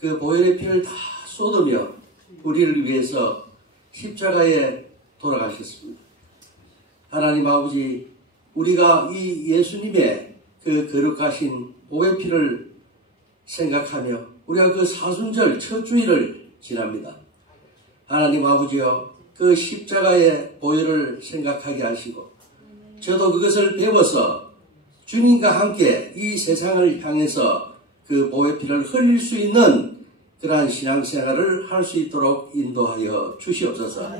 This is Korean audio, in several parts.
그 보혈의 피를 다 쏟으며 우리를 위해서 십자가에 돌아가셨습니다. 하나님 아버지, 우리가 이 예수님의 그 거룩하신 보혈 피를 생각하며 우리가 그 사순절 첫 주일을 지납니다. 하나님 아버지여, 그 십자가의 보혈을 생각하게 하시고 저도 그것을 배워서 주님과 함께 이 세상을 향해서 그 보혈 피를 흘릴 수 있는 그러한 신앙생활을 할 수 있도록 인도하여 주시옵소서.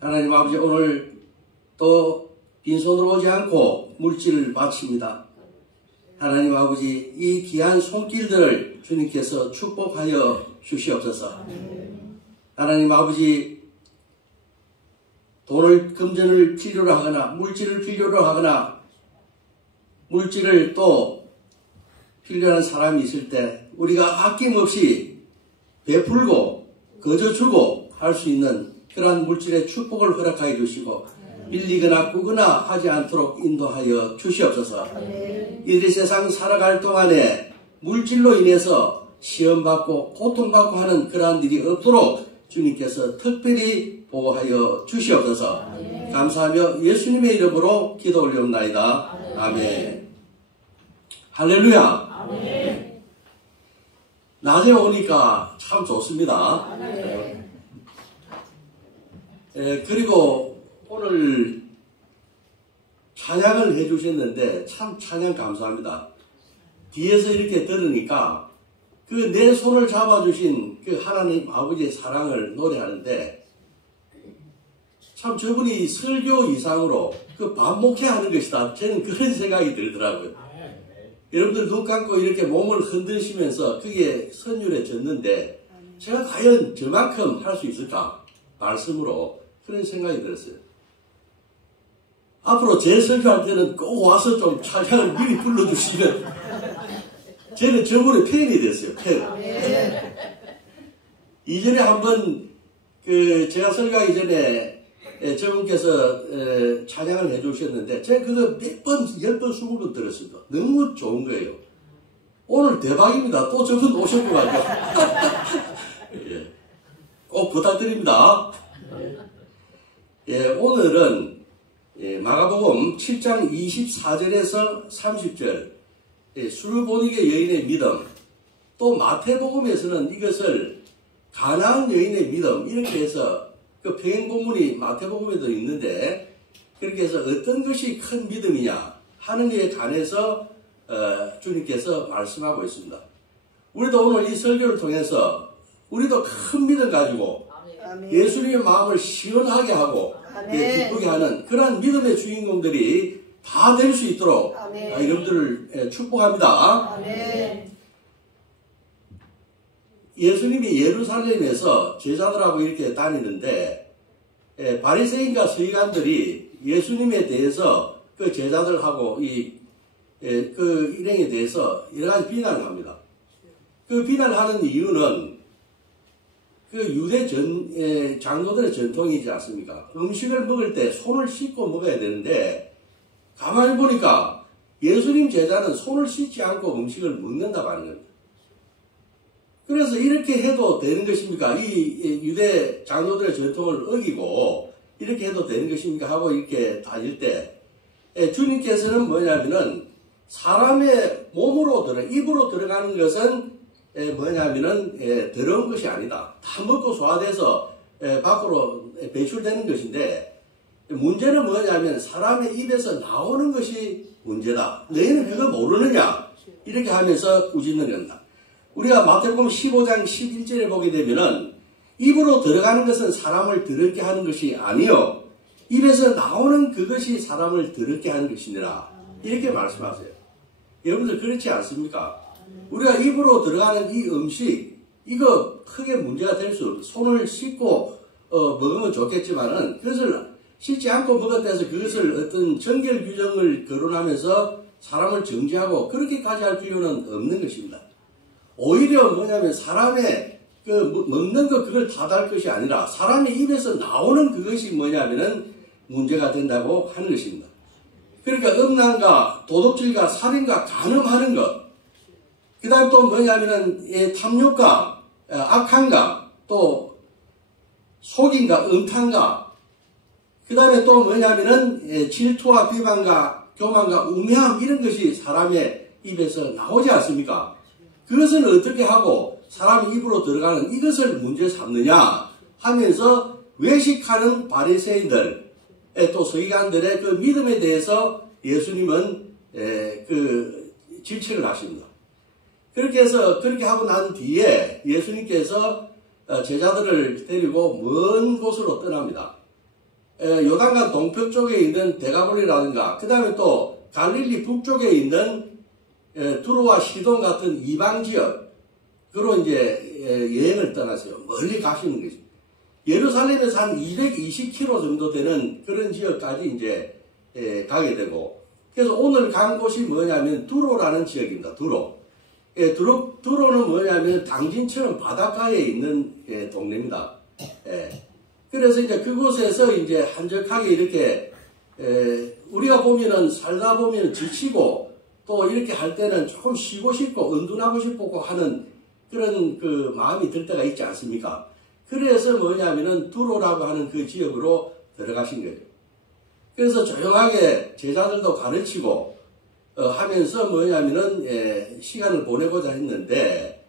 하나님 아버지, 오늘 또 빈손으로 오지 않고 물질을 바칩니다. 하나님 아버지, 이 귀한 손길들을 주님께서 축복하여 주시옵소서. 하나님 아버지, 돈을, 금전을 필요로 하거나 물질을 필요로 하거나 물질을 또 필요한 사람이 있을 때 우리가 아낌없이 베풀고 거저 주고 할 수 있는 그러한 물질의 축복을 허락하여 주시고 빌리거나 꾸거나 하지 않도록 인도하여 주시옵소서. 이 세상 살아갈 동안에 물질로 인해서 시험받고 고통받고 하는 그러한 일이 없도록 주님께서 특별히 보호하여 주시옵소서. 감사하며 예수님의 이름으로 기도 올려옵나이다. 아멘. 할렐루야. 낮에 오니까 참 좋습니다. 그리고 오늘 찬양을 해주셨는데 참 찬양 감사합니다. 뒤에서 이렇게 들으니까 그 내 손을 잡아주신 그 하나님 아버지의 사랑을 노래하는데 참 저분이 설교 이상으로 그 반목해 하는 것이다. 저는 그런 생각이 들더라고요. 여러분들 눈 감고 이렇게 몸을 흔드시면서 그게 선율에 졌는데 제가 과연 저만큼 할 수 있을까? 말씀으로 그런 생각이 들었어요. 앞으로 제 설교할 때는 꼭 와서 좀 찬양을 미리 불러주시면 저는 저분의 팬이 됐어요. 팬. 이전에 한번 제가 설교하기 전에 저분께서 찬양을 해주셨는데 제가 그거 몇 번, 10번, 20번 들었습니다. 너무 좋은 거예요. 오늘 대박입니다. 또 저분 오실 것 같아요. 예. 꼭 부탁드립니다. 예, 오늘은 마가복음 7장 24절에서 30절 수르보니게 여인의 믿음, 또 마태복음에서는 이것을 가나안 여인의 믿음 이렇게 해서 그 평행본문이 마태복음에도 있는데 그렇게 해서 어떤 것이 큰 믿음이냐 하는 것에 관해서 주님께서 말씀하고 있습니다. 우리도 오늘 이 설교를 통해서 우리도 큰 믿음 가지고 예수님의 마음을 시원하게 하고 기쁘게 하는 그러한 믿음의 주인공들이 다 될 수 있도록 여러분들을 축복합니다. 아멘. 예수님이 예루살렘에서 제자들하고 이렇게 다니는데 바리새인과 서기관들이 예수님에 대해서 그 제자들하고 그 일행에 대해서 여러 가지 비난을 합니다. 그 비난하는 이유는 그 유대 장로들의 전통이지 않습니까? 음식을 먹을 때 손을 씻고 먹어야 되는데 가만히 보니까 예수님 제자는 손을 씻지 않고 음식을 먹는다고 하는 겁니다. 그래서 이렇게 해도 되는 것입니까? 이 유대 장로들의 전통을 어기고 이렇게 해도 되는 것입니까? 하고 이렇게 다닐 때 주님께서는 뭐냐면은 사람의 몸으로 입으로 들어가는 것은 뭐냐면은 더러운 것이 아니다. 다 먹고 소화돼서 밖으로 배출되는 것인데 문제는 뭐냐면 사람의 입에서 나오는 것이 문제다. 너희는 그걸 모르느냐? 이렇게 하면서 꾸짖는 겁니다. 우리가 마태복음 15장 11절에 보게 되면은 입으로 들어가는 것은 사람을 더럽게 하는 것이 아니요 입에서 나오는 그것이 사람을 더럽게 하는 것이니라. 이렇게 말씀하세요. 여러분들 그렇지 않습니까? 우리가 입으로 들어가는 이 음식 이거 크게 문제가 될 수 없어요. 손을 씻고 먹으면 좋겠지만은 그것을 씻지 않고 먹었다 해서 그것을 어떤 정결 규정을 거론하면서 사람을 정지하고 그렇게까지 할 필요는 없는 것입니다. 오히려 뭐냐면 사람의 먹는 것 그걸 탓할 것이 아니라 사람의 입에서 나오는 그것이 뭐냐면은 문제가 된다고 하는 것입니다. 그러니까 음란과 도둑질과 살인과 간음하는 것 그 다음 또 뭐냐면은 탐욕과 악한가, 또 속인가, 음탕가, 그 다음에 또 뭐냐면은 질투와 비방과 교만과 우매함, 이런 것이 사람의 입에서 나오지 않습니까? 그것은 어떻게 하고 사람의 입으로 들어가는 이것을 문제 삼느냐 하면서 외식하는 바리새인들, 또 서기관들의 그 믿음에 대해서 예수님은 그 질책을 하십니다. 그렇게 해서 그렇게 하고 난 뒤에 예수님께서 제자들을 데리고 먼 곳으로 떠납니다. 요단강 동편 쪽에 있는 데가볼리라든가, 그 다음에 또 갈릴리 북쪽에 있는 두로와 시돈 같은 이방 지역으로 이제 여행을 떠나세요. 멀리 가시는 거죠. 예루살렘에서 한 220km 정도 되는 그런 지역까지 이제 가게 되고, 그래서 오늘 간 곳이 뭐냐면 두로라는 지역입니다. 두로는 뭐냐면 당진처럼 바닷가에 있는 동네입니다. 그래서 이제 그곳에서 이제 한적하게 이렇게 우리가 보면은 살다 보면 지치고 또 이렇게 할 때는 조금 쉬고 싶고 은둔하고 싶고 하는 그런 그 마음이 들 때가 있지 않습니까? 그래서 뭐냐면은 두로라고 하는 그 지역으로 들어가신 거예요. 그래서 조용하게 제자들도 가르치고 하면서 뭐냐면은 시간을 보내고자 했는데,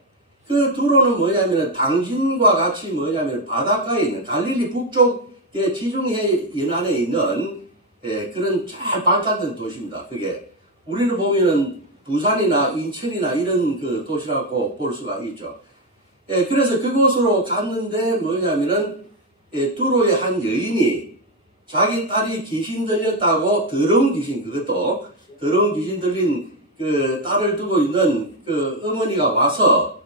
그 두로는 뭐냐면은 당진과 같이 뭐냐면 바닷가에 있는 갈릴리 북쪽의 지중해 연안에 있는 그런 잘 발달된 도시입니다. 그게 우리를 보면은 부산이나 인천이나 이런 그 도시라고 볼 수가 있죠. 그래서 그곳으로 갔는데 뭐냐면은 두로의 한 여인이 자기 딸이 귀신 들렸다고, 더러운 귀신, 그것도 더러운 귀신 들린 그 딸을 두고 있는 그 어머니가 와서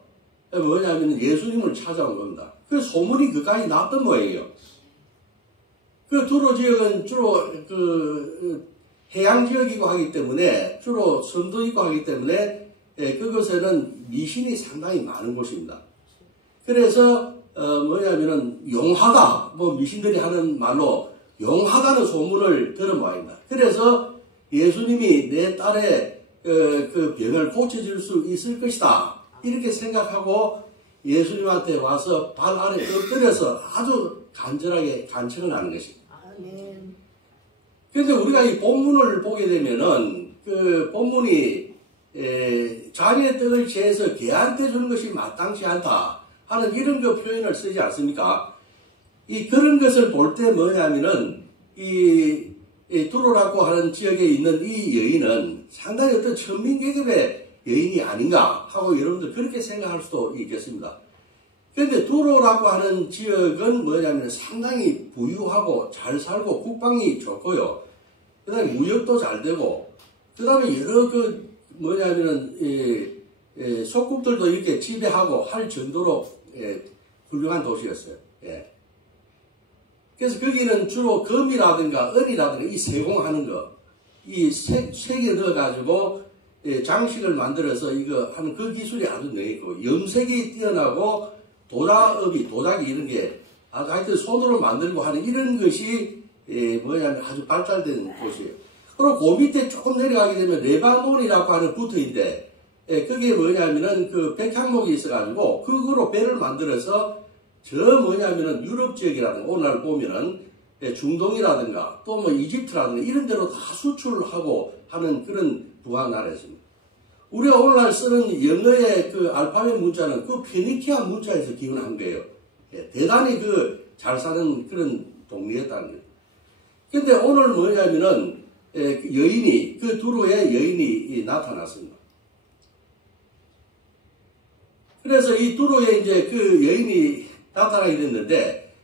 뭐냐면 예수님을 찾아온 겁니다. 그 소문이 그까지 났던 모양이에요. 그 두로 지역은 주로 그 해양 지역이고 하기 때문에, 주로 섬도 있고 하기 때문에 그곳에는 미신이 상당히 많은 곳입니다. 그래서 뭐냐면은 용하다, 뭐 미신들이 하는 말로 용하다는 소문을 들은 모양입니다. 그래서 예수님이 내 딸의 그 병을 고쳐줄 수 있을 것이다, 이렇게 생각하고 예수님한테 와서 발 아래 엎드려서 아주 간절하게 간청을 하는 것입니다. 그런데 우리가 이 본문을 보게 되면은 그 본문이 자기의 떡을 취해서 개한테 주는 것이 마땅치 않다 하는 이런 그 표현을 쓰지 않습니까? 이 그런 것을 볼 때 뭐냐면은 이 두로라고 하는 지역에 있는 이 여인은 상당히 어떤 천민계급의 여인이 아닌가 하고 여러분들 그렇게 생각할 수도 있겠습니다. 그런데 두로라고 하는 지역은 뭐냐면 상당히 부유하고 잘 살고 국방이 좋고요. 그 다음에 무역도 잘 되고, 그 다음에 여러 그 뭐냐면은 속국들도 이렇게 지배하고 할 정도로 훌륭한 도시였어요. 그래서 거기는 주로 금이라든가 은이라든가 이 세공하는 거, 이 색에 넣어가지고 장식을 만들어서 이거 하는 그 기술이 아주 능했고, 염색이 뛰어나고 도자기 이런 게 아주 하여튼 손으로 만들고 하는 이런 것이 뭐냐면 아주 발달된 곳이에요. 그리고 그 밑에 조금 내려가게 되면 레바논이라고 하는 부터인데, 그게 뭐냐면은 그 백향목이 있어가지고 그거로 배를 만들어서 저 뭐냐면은 유럽 지역이라든가 오늘날 보면은 중동이라든가 또 뭐 이집트라든가 이런 데로 다 수출하고 하는 그런 부한 나라였습니다. 우리가 오늘날 쓰는 영어의 그 알파벳 문자는 그 페니키아 문자에서 기원한 거예요. 대단히 그 잘 사는 그런 동네였다는 거예요. 근데 오늘 뭐냐면은 여인이, 그 두로의 여인이 나타났습니다. 그래서 이 두로에 이제 그 여인이 나타나게 됐는데,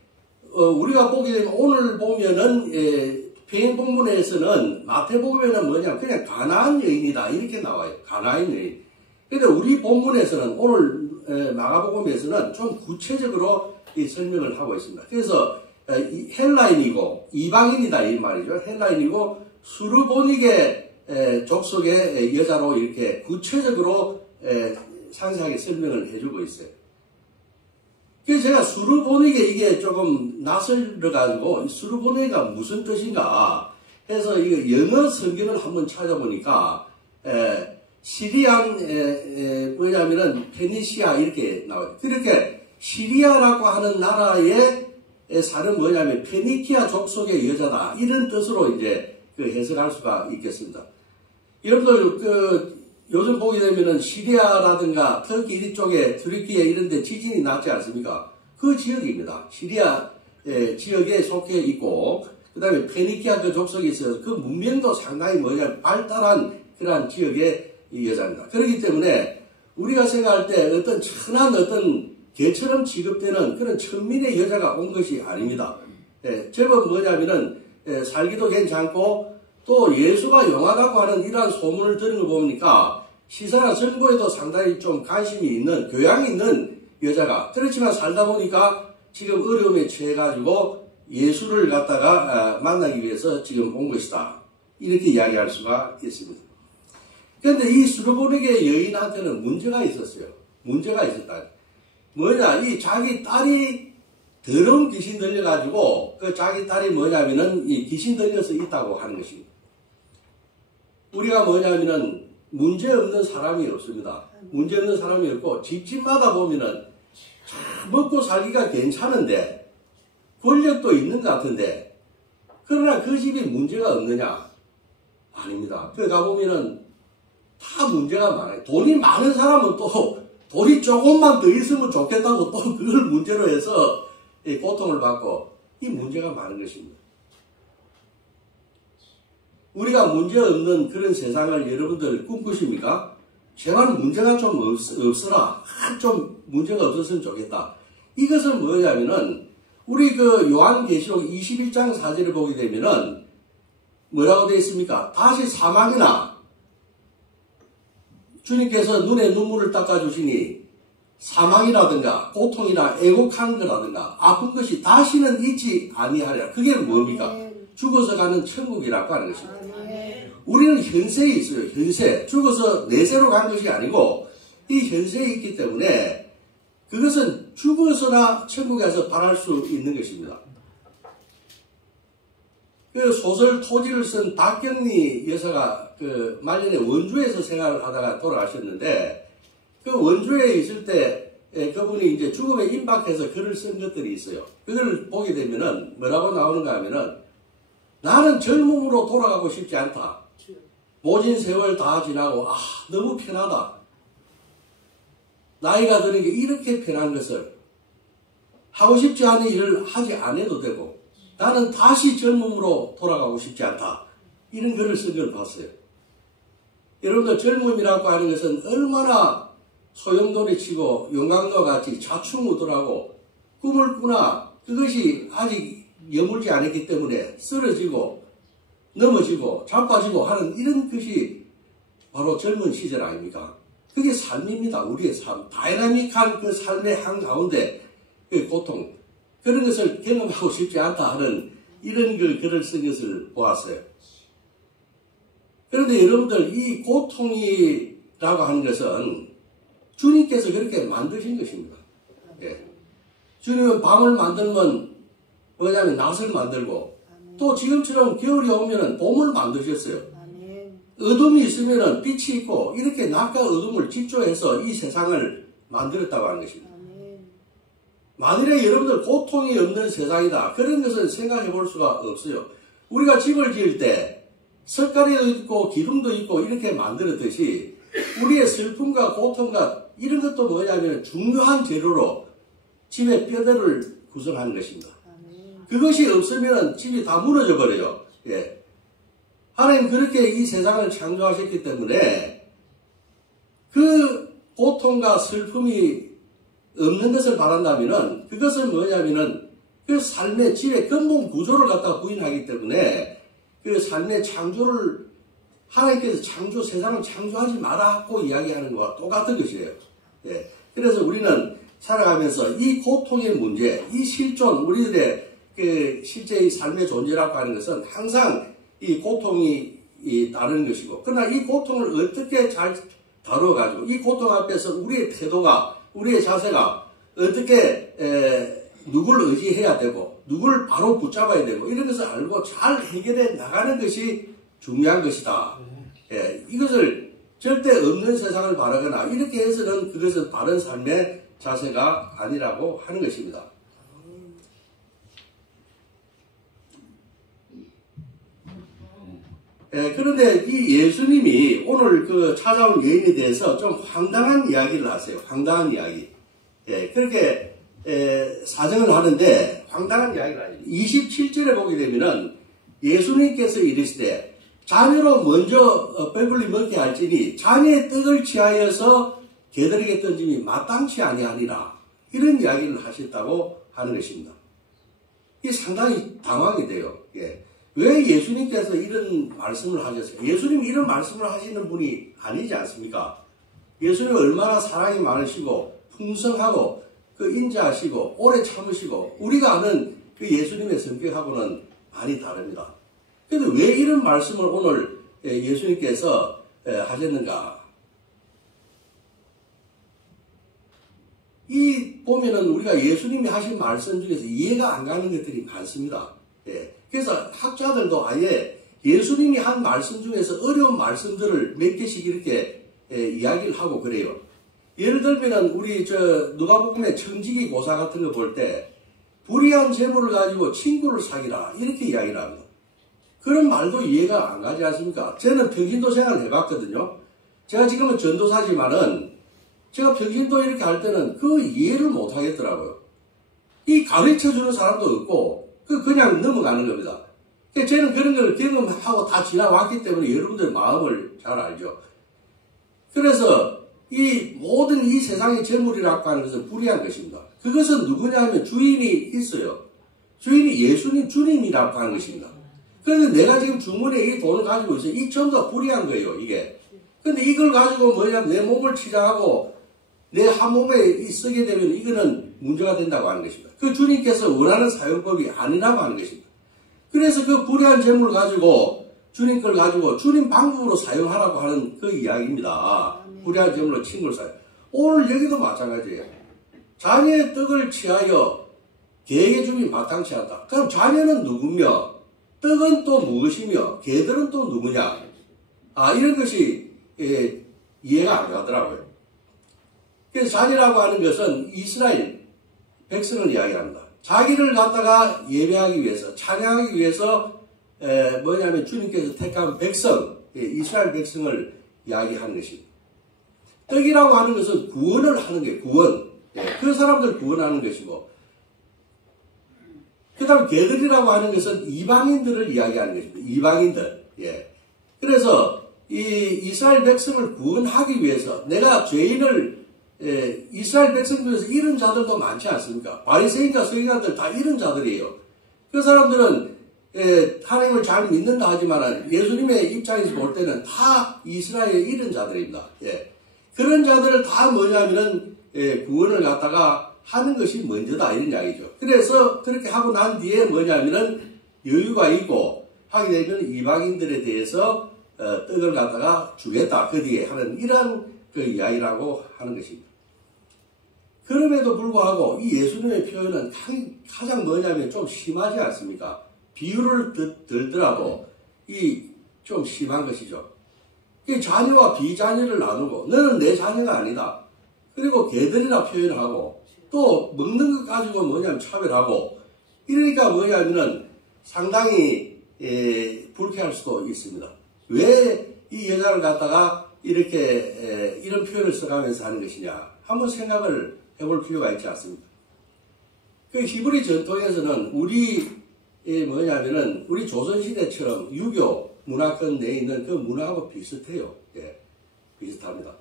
우리가 보게 되면 오늘 보면은 평행본문에서는 마태복음에는 뭐냐 그냥 가나안 여인이다 이렇게 나와요. 가나안 여인. 근데 우리 본문에서는 오늘 마가복음에서는 좀 구체적으로 이 설명을 하고 있습니다. 그래서 헬라인이고 이방인이다 이 말이죠. 헬라인이고 수르보닉의 족속의 여자로 이렇게 구체적으로 상세하게 설명을 해주고 있어요. 그래서 제가 수르보닉에 이게 조금 낯설어가지고 수르보닉가 무슨 뜻인가 해서 이거 영어 성경을 한번 찾아보니까 시리안 뭐냐면은 페니시아 이렇게 나와요. 그렇게 시리아라고 하는 나라에 사는 뭐냐면 페니키아 족속의 여자다 이런 뜻으로 이제 그 해석할 수가 있겠습니다. 여러분들 요즘 보게 되면은 시리아라든가 터키 이쪽에 트르키에 이런데 지진이 났지 않습니까? 그 지역입니다. 시리아 지역에 속해 있고 그 다음에 페니키아 그 족속이 있어서 그 문명도 상당히 발달한 그러한 지역의 여자입니다. 그렇기 때문에 우리가 생각할 때 어떤 천한 어떤 개처럼 취급되는 그런 천민의 여자가 온 것이 아닙니다. 제법 뭐냐면은 살기도 괜찮고 또 예수가 용하다고 하는 이러한 소문을 들은 거 보니까 시사나 정보에도 상당히 좀 관심이 있는 교양이 있는 여자가 그렇지만 살다 보니까 지금 어려움에 처해가지고 예수를 갖다가 만나기 위해서 지금 온 것이다. 이렇게 이야기할 수가 있습니다. 그런데 이 수르보니게 여인한테는 문제가 있었어요. 문제가 있었다. 뭐냐, 이 자기 딸이 더러운 귀신 들려가지고 그 자기 딸이 뭐냐면은 이 귀신 들려서 있다고 하는 것입니다. 우리가 뭐냐면은 문제 없는 사람이 없습니다. 문제 없는 사람이 없고 집집마다 보면은 먹고 살기가 괜찮은데 권력도 있는 것 같은데 그러나 그 집이 문제가 없느냐? 아닙니다. 그 가보면은 다 문제가 많아요. 돈이 많은 사람은 또 돈이 조금만 더 있으면 좋겠다고 또 그걸 문제로 해서 고통을 받고 이 문제가 많은 것입니다. 우리가 문제 없는 그런 세상을 여러분들 꿈꾸십니까? 제발 문제가 좀 없어라. 좀 문제가 없었으면 좋겠다. 이것은 뭐냐면은 우리 그 요한계시록 21장 4절을 보게 되면은 뭐라고 되어 있습니까? 다시 사망이나 주님께서 눈에 눈물을 닦아주시니 사망이라든가 고통이나 애곡한 거라든가 아픈 것이 다시는 있지 아니하리라. 그게 뭡니까? 죽어서 가는 천국이라고 하는 것입니다. 우리는 현세에 있어요. 현세. 죽어서 내세로 간 것이 아니고 이 현세에 있기 때문에 그것은 죽어서나 천국에서 바랄 수 있는 것입니다. 그 소설 토지를 쓴 박경리 여사가 그 말년에 원주에서 생활을 하다가 돌아가셨는데 그 원주에 있을 때 그분이 이제 죽음에 임박해서 글을 쓴 것들이 있어요. 그걸 보게 되면은 뭐라고 나오는가 하면은 나는 젊음으로 돌아가고 싶지 않다. 모진 세월 다 지나고 너무 편하다. 나이가 드는 게 이렇게 편한 것을 하고 싶지 않은 일을 하지 않아도 되고 나는 다시 젊음으로 돌아가고 싶지 않다. 이런 글을 쓴 걸 봤어요. 여러분들 젊음이라고 하는 것은 얼마나 소용돌이 치고 용광로와 같이 자충우돌하고 꿈을 꾸나 그것이 아직 여물지 않았기 때문에 쓰러지고 넘어지고 자빠지고 하는 이런 것이 바로 젊은 시절 아닙니까? 그게 삶입니다. 우리의 삶. 다이나믹한 그 삶의 한가운데 그 고통 그런 것을 경험하고 싶지 않다 하는 이런 글을 쓴 것을 보았어요. 그런데 여러분들 이 고통이라고 하는 것은 주님께서 그렇게 만드신 것입니다. 예. 주님은 밤을 만들면 뭐냐면 낮을 만들고 또 지금처럼 겨울이 오면은 봄을 만드셨어요. 어둠이 있으면은 빛이 있고 이렇게 낮과 어둠을 집조해서 이 세상을 만들었다고 하는 것입니다. 만일에 여러분들 고통이 없는 세상이다. 그런 것은 생각해 볼 수가 없어요. 우리가 집을 지을 때 석가래도 있고 기둥도 있고 이렇게 만들었듯이 우리의 슬픔과 고통과 이런 것도 뭐냐면 중요한 재료로 집의 뼈대를 구성하는 것입니다. 그것이 없으면 집이 다 무너져 버려요. 예. 하나님 그렇게 이 세상을 창조하셨기 때문에 그 고통과 슬픔이 없는 것을 바란다면은 그것은 뭐냐면은 그 삶의 집의 근본 구조를 갖다 부인하기 때문에 그 삶의 창조를 하나님께서 세상을 창조하지 말라고 이야기하는 것과 똑같은 것이에요. 예. 그래서 우리는 살아가면서 이 고통의 문제, 이 실존, 우리들의 그 실제의 삶의 존재라고 하는 것은 항상 이 고통이 따르는 것이고, 그러나 이 고통을 어떻게 잘 다뤄가지고 이 고통 앞에서 우리의 태도가, 우리의 자세가 어떻게 누구를 의지해야 되고 누구를 바로 붙잡아야 되고 이런 것을 알고 잘 해결해 나가는 것이 중요한 것이다. 예, 이것을 절대 없는 세상을 바라거나 이렇게 해서는 그것은 바른 삶의 자세가 아니라고 하는 것입니다. 그런데 이 예수님이 오늘 그 찾아온 여인에 대해서 좀 황당한 이야기를 하세요. 황당한 이야기. 그렇게 사정을 하는데 황당한 이야기를 하죠. 27절에 보게 되면은 예수님께서 이르시되 자녀로 먼저 배불리 먹게 할지니 자녀의 떡을 취하여서 개들에게 던짐이 마땅치 아니하니라. 이런 이야기를 하셨다고 하는 것입니다. 이게 상당히 당황이 돼요. 왜 예수님께서 이런 말씀을 하셨어요? 예수님이 이런 말씀을 하시는 분이 아니지 않습니까? 예수님은 얼마나 사랑이 많으시고 풍성하고 그 인자하시고 오래 참으시고 우리가 아는 그 예수님의 성격하고는 많이 다릅니다. 그런데 왜 이런 말씀을 오늘 예수님께서 하셨는가? 이 보면은 우리가 예수님이 하신 말씀 중에서 이해가 안 가는 것들이 많습니다. 그래서 학자들도 아예 예수님이 한 말씀 중에서 어려운 말씀들을 몇 개씩 이렇게 이야기를 하고 그래요. 예를 들면은 우리 누가복음의 청지기 고사 같은 거 볼 때 불의한 재물을 가지고 친구를 사귀라 이렇게 이야기를 합니다. 그런 말도 이해가 안 가지 않습니까? 저는 평신도 생활을 해봤거든요. 제가 지금은 전도사지만은 제가 평신도 이렇게 할 때는 그 이해를 못 하겠더라고요. 이 가르쳐주는 사람도 없고 그냥 넘어가는 겁니다. 저는 그런 걸 경험하고 다 지나왔기 때문에 여러분들의 마음을 잘 알죠. 그래서 이 모든 이 세상의 재물이라고 하는 것은 불의한 것입니다. 그것은 누구냐 하면 주인이 있어요. 주인이 예수님 주님이라고 하는 것입니다. 그런데 내가 지금 주머니에 이 돈을 가지고 있어요. 이 전부 다 불의한 거예요, 이게. 근데 이걸 가지고 뭐냐면 내 몸을 치장하고 내 한 몸에 쓰게 되면 이거는 문제가 된다고 하는 것입니다. 그 주님께서 원하는 사용법이 아니라고 하는 것입니다. 그래서 그 불의한 재물을 가지고 주님 걸 가지고 주님 방법으로 사용하라고 하는 그 이야기입니다. 불의한 재물로 친구를 사용. 오늘 여기도 마찬가지예요. 자녀의 떡을 취하여 개에게 주면 마땅치 않다. 그럼 자녀는 누구며 떡은 또 무엇이며 개들은 또 누구냐? 이런 것이 이해가 안 가더라고요. 그래서 자녀라고 하는 것은 이스라엘 백성을 이야기합니다. 자기를 갖다가 예배하기 위해서 찬양하기 위해서 뭐냐면 주님께서 택한 백성, 이스라엘 백성을 이야기하는 것입니다. 떡이라고 하는 것은 구원을 하는 게 구원. 그 사람들 구원하는 것이고 그 다음에 개들이라고 하는 것은 이방인들을 이야기하는 것입니다. 이방인들. 그래서 이 이스라엘 백성을 구원하기 위해서 내가 죄인을 이스라엘 백성 중에서 이런 자들도 많지 않습니까? 바리새인과 서기관들 다 이런 자들이에요. 그 사람들은 하나님을 잘 믿는다 하지만 예수님의 입장에서 볼 때는 다 이스라엘의 이런 자들입니다. 그런 자들을 다 뭐냐면은 구원을 갖다가 하는 것이 먼저다 이런 이야기죠. 그래서 그렇게 하고 난 뒤에 뭐냐면은 여유가 있고 하게 되면 이방인들에 대해서 떡을 갖다가 주겠다 그 뒤에 하는 이런 그 이야기라고 하는 것입니다. 그럼에도 불구하고 이 예수님의 표현은 가장 뭐냐면 좀 심하지 않습니까? 비유를 들더라도 좀 심한 것이죠. 자녀와 비자녀를 나누고 너는 내 자녀가 아니다. 그리고 개들이라 표현하고 또 먹는 것 가지고 뭐냐면 차별하고 이러니까 뭐냐면은 상당히 불쾌할 수도 있습니다. 왜 이 여자를 갖다가 이렇게 이런 표현을 써가면서 하는 것이냐 한번 생각을 해볼 필요가 있지 않습니까? 그 히브리 전통에서는 우리 조선시대처럼 유교 문화권 내에 있는 그 문화하고 비슷해요. 비슷합니다.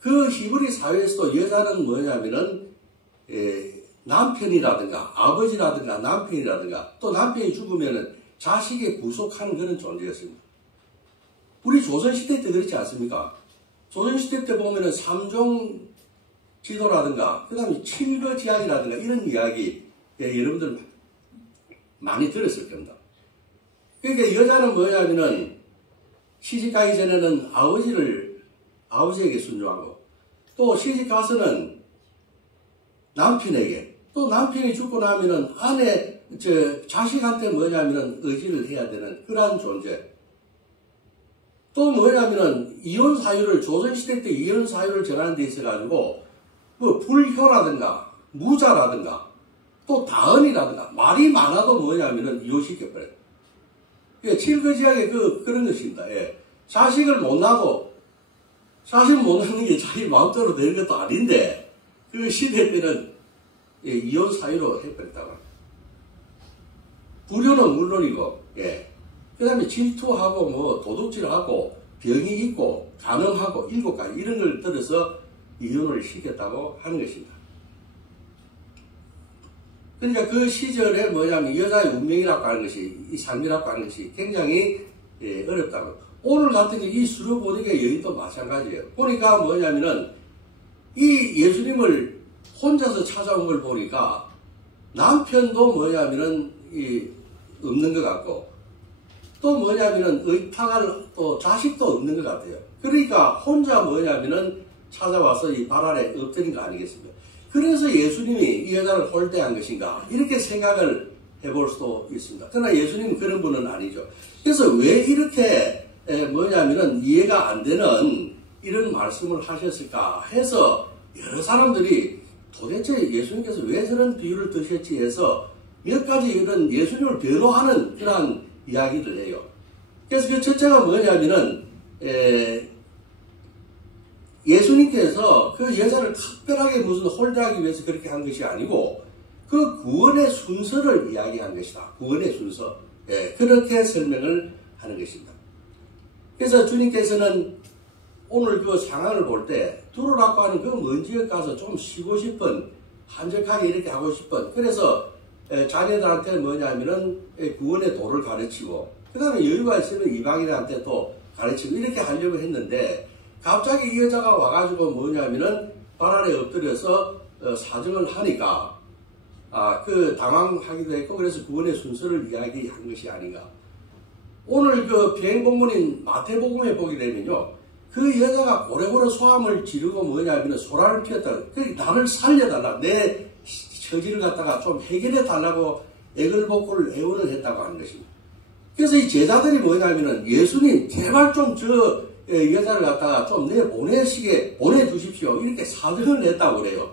그 히브리 사회에서도 여자는 남편이라든가 아버지라든가 남편이라든가 또 남편이 죽으면은 자식에 구속하는 그런 존재였습니다. 우리 조선시대 때 그렇지 않습니까? 조선시대 때 보면은 삼종 지도라든가 그 다음에 칠거지약이라든가 이런 이야기 여러분들 많이 들었을 겁니다. 그러니까 여자는 뭐냐면은 시집가기 전에는 아버지에게 순종하고 또 시집가서는 남편에게 또 남편이 죽고 나면은 자식한테 뭐냐면은 의지를 해야 되는 그러한 존재. 또 뭐냐면은 이혼 사유를 조선시대 때 이혼 사유를 정하는 데 있어가지고 뭐 불효라든가 무자라든가 또 다언이라든가 말이 많아도 뭐냐면은 이혼시켜버려요. 예, 칠거지하게 그런 것입니다. 예. 자식을 못 낳고 자식 못 낳는 게 자기 마음대로 되는 것도 아닌데 그 시대 때는 예, 이혼 사유로 해버렸다고 합니다. 불효는 물론이고 예. 그 다음에 질투하고 뭐 도둑질하고 병이 있고 간음하고 7가지 이런 걸 들어서 이혼을 시켰다고 하는 것입니다. 그러니까 그 시절에 뭐냐면 여자의 운명이라고 하는 것이 이 삶이라고 하는 것이 굉장히 예, 어렵다고. 오늘 같은 이 수르보니게 여인도 마찬가지예요. 보니까 뭐냐면은 이 예수님을 혼자서 찾아온 걸 보니까 남편도 뭐냐면은 없는 것 같고 또 뭐냐면은 의탁할 또 자식도 없는 것 같아요. 그러니까 혼자 뭐냐면은 찾아와서 이 발 아래 엎드린 거 아니겠습니까? 그래서 예수님이 이 여자를 홀대한 것인가 이렇게 생각을 해볼 수도 있습니다. 그러나 예수님은 그런 분은 아니죠. 그래서 왜 이렇게 뭐냐면은 이해가 안 되는 이런 말씀을 하셨을까 해서 여러 사람들이 도대체 예수님께서 왜 저런 비유를 드셨지 해서 몇 가지 이런 예수님을 변호하는 그러한 이야기를 해요. 그래서 그 첫째가 뭐냐면은 예수님께서 그 여자를 특별하게 무슨 홀대하기 위해서 그렇게 한 것이 아니고 그 구원의 순서를 이야기한 것이다. 구원의 순서. 예, 그렇게 설명을 하는 것입니다. 그래서 주님께서는 오늘 그 상황을 볼 때 두로라고 하는 그 먼 지역 가서 좀 쉬고 싶은 한적하게 이렇게 하고 싶은 그래서 자녀들한테 뭐냐면은 구원의 도를 가르치고 그 다음에 여유가 있으면 이방인한테 또 가르치고 이렇게 하려고 했는데 갑자기 이 여자가 와가지고 뭐냐면은 발 아래 엎드려서 사정을 하니까 그 당황하기도 했고 그래서 구원의 순서를 이야기한 것이 아닌가. 오늘 그 비행본문인 마태복음에 보게 되면요. 그 여자가 고래고래 소함을 지르고 뭐냐면은 소란을 피웠다. 나를 살려달라. 내 처지를 갖다가 좀 해결해 달라고 애걸복걸 애원을 했다고 하는 것입니다. 그래서 이 제자들이 뭐냐면은 예수님 제발 좀 저 여자를 갖다가 좀 보내주십시오. 이렇게 사정을 냈다고 그래요.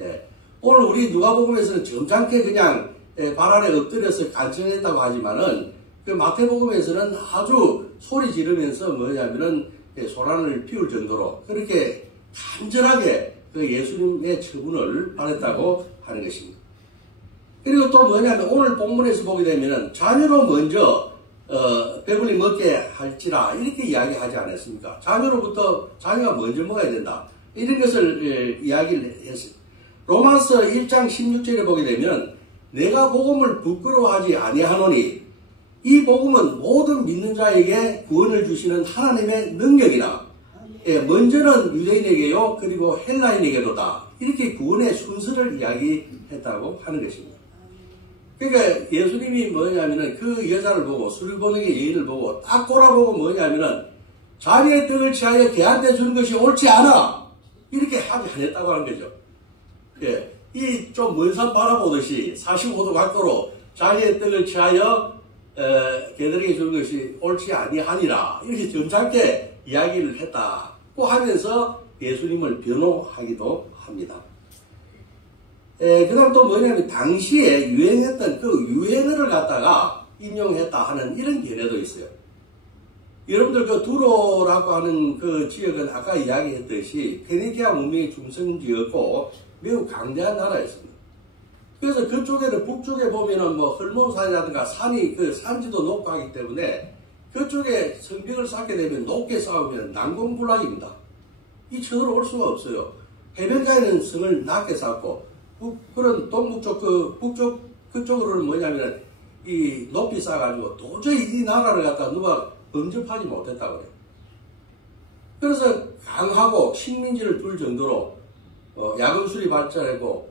예. 오늘 우리 누가복음에서는 점잖게 그냥 발 아래 엎드려서 간청했다고 하지만은 그 마태복음에서는 아주 소리 지르면서 뭐냐면은 소란을 피울 정도로 그렇게 간절하게 그 예수님의 처분을 받았다고 하는 것입니다. 그리고 또 뭐냐면 오늘 본문에서 보게 되면은 자녀로 먼저 배불리 먹게 할지라 이렇게 이야기하지 않았습니까? 자녀가 먼저 먹어야 된다. 이런 것을 이야기를 했습니다. 로마서 1장 16절에 보게 되면 내가 복음을 부끄러워하지 아니하노니 이 복음은 모든 믿는 자에게 구원을 주시는 하나님의 능력이라. 먼저는 유대인에게요 그리고 헬라인에게로다. 이렇게 구원의 순서를 이야기했다고 하는 것입니다. 그러니까 예수님이 뭐냐면은 그 여자를 보고 수르보니게 여인을 보고 딱 꼬라보고 뭐냐면은 자기의 떡을 취하여 걔한테 주는 것이 옳지 않아. 이렇게 하지 않았다고 하는 거죠. 예. 이 좀 먼 산 바라보듯이 45도 각도로 자기의 떡을 취하여 걔들에게 주는 것이 옳지 아니하니라. 이렇게 점잖게 이야기를 했다고 하면서 예수님을 변호하기도 합니다. 그 다음 또 뭐냐면 당시에 유행했던 그 유행어를 갖다가 인용했다 하는 이런 견해도 있어요. 여러분들 그 두로라고 하는 그 지역은 아까 이야기했듯이 페니키아 문명의 중심지였고 매우 강대한 나라였습니다. 그래서 그쪽에는 북쪽에 보면은 뭐 헐몬산이라든가 산이 그 산지도 높고 하기 때문에 그쪽에 성벽을 쌓게 되면 높게 쌓으면 난공불락입니다. 이 쳐들어올 수가 없어요. 해변가에는 성을 낮게 쌓고 그런 동북쪽 북쪽 그쪽으로는 뭐냐면 이 높이 쌓아가지고 도저히 이 나라를 갖다 누가 범접하지 못했다고 그래요. 그래서 강하고 식민지를 둘 정도로 야금술이 발달하고